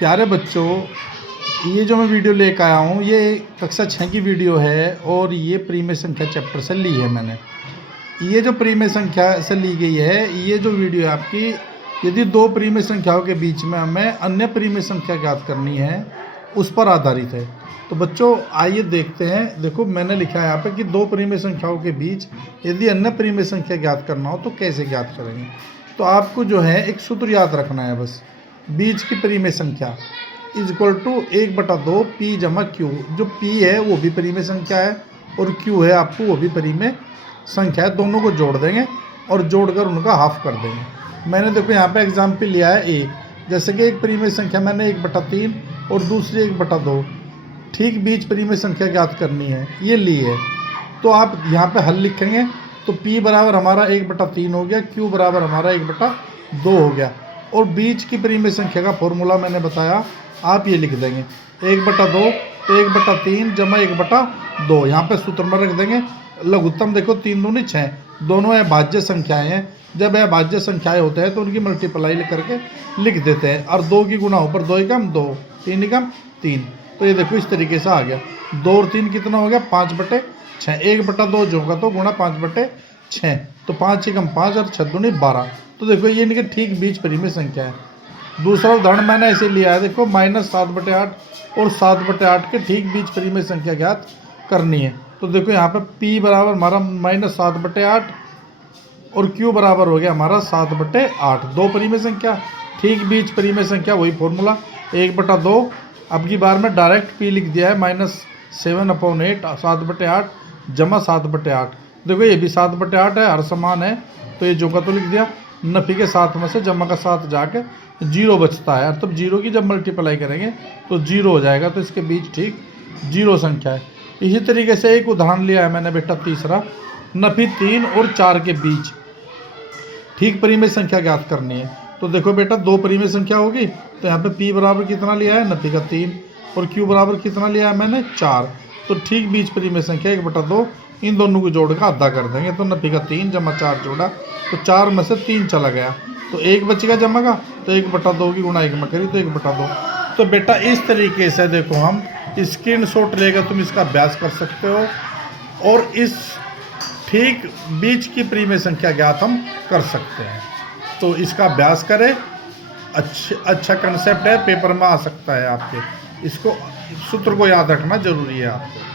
प्यारे बच्चों, ये जो मैं वीडियो लेकर आया हूँ ये कक्षा 6 की वीडियो है और ये परिमेय संख्या चैप्टर से ली है मैंने। ये जो परिमेय संख्या से ली गई है, ये जो वीडियो है आपकी, यदि दो परिमेय संख्याओं के बीच में हमें अन्य परिमेय संख्या ज्ञात करनी है उस पर आधारित है। तो बच्चों आइए देखते हैं। देखो मैंने लिखा है यहाँ पे कि दो परिमेय संख्याओं के बीच यदि अन्य परिमेय संख्या ज्ञात करना हो तो कैसे ज्ञात करेंगे। तो आपको जो है एक सूत्र याद रखना है बस, बीच की परिमेय संख्या इज इक्वल टू 1/2 पी जमा क्यू। जो पी है वो भी परिमेय संख्या है और क्यू है आपको वो भी परिमेय संख्या है। दोनों को जोड़ देंगे और जोड़कर उनका हाफ कर देंगे। मैंने देखो यहाँ पे एग्जाम्पल लिया है एक, जैसे कि एक परिमेय संख्या मैंने 1/3 और दूसरी 1/2, ठीक बीच परिमेय संख्या ज्ञात करनी है, ये ली है। तो आप यहाँ पे हल लिखेंगे तो P बराबर हमारा 1/3 हो गया, Q बराबर हमारा 1/2 हो गया। और बीच की परिमेय संख्या का फॉर्मूला मैंने बताया, आप ये लिख देंगे 1/2 तो 1/3 जमा 1/2, यहाँ पे सूत्र में रख देंगे। लघुत्तम देखो 3 दूनी 6, दोनों अभाज्य संख्याएं हैं। जब अभाज्य संख्याएं होते हैं तो उनकी मल्टीप्लाई करके लिख देते हैं, और 2 की गुणा ऊपर 2 एकम 2, 3 एकम 3। तो ये देखो इस तरीके से आ गया। 2 और 3 कितना हो गया 5/6, 1/2 जो होगा तो गुणा 5/6, तो 5 एकम 5 और 6 दूनी 12। तो देखो ये इनके ठीक बीच परिमेय संख्या है। दूसरा उदाहरण मैंने ऐसे लिया है, देखो -7/8 और 7/8 के ठीक बीच परिमेय संख्या ज्ञात करनी है। तो देखो यहाँ पे P बराबर हमारा -7/8 और Q बराबर हो गया हमारा 7/8। दो परिमेय संख्या, ठीक बीच परिमेय संख्या, वही फॉर्मूला 1/2। अब की बार में डायरेक्ट P लिख दिया है -7/8 7/8 जमा 7/8। देखो ये भी 7/8 है, हर समान है, तो ये जो का तो लिख दिया। नफी के 7 में से जमा का 7 जाके 0 बचता है, तब 0 की जब मल्टीप्लाई करेंगे तो 0 हो जाएगा। तो इसके बीच ठीक 0 संख्या है। इसी तरीके से एक उदाहरण लिया है मैंने बेटा तीसरा, नफी 3 और 4 के बीच ठीक परिमेय संख्या ज्ञात करनी है। तो देखो बेटा दो परिमेय संख्या होगी, तो यहाँ पे P बराबर कितना लिया है नफी का 3 और Q बराबर कितना लिया है मैंने 4। तो ठीक बीच परिमेय संख्या 1/2, इन दोनों को जोड़ कर आधा कर देंगे। तो नफी का 3 जमा 4 जोड़ा तो 4 में से 3 चला गया, तो 1 बचेगा जमा का, तो 1/2 की गुणा 1 में करी तो 1/2। तो बेटा इस तरीके से देखो हम स्क्रीनशॉट लेकर तुम इसका अभ्यास कर सकते हो और इस ठीक बीच की परिमेय संख्या ज्ञात हम कर सकते हैं। तो इसका अभ्यास करें, अच्छा कंसेप्ट है, पेपर में आ सकता है आपके। इसको सूत्र को याद रखना जरूरी है आपको।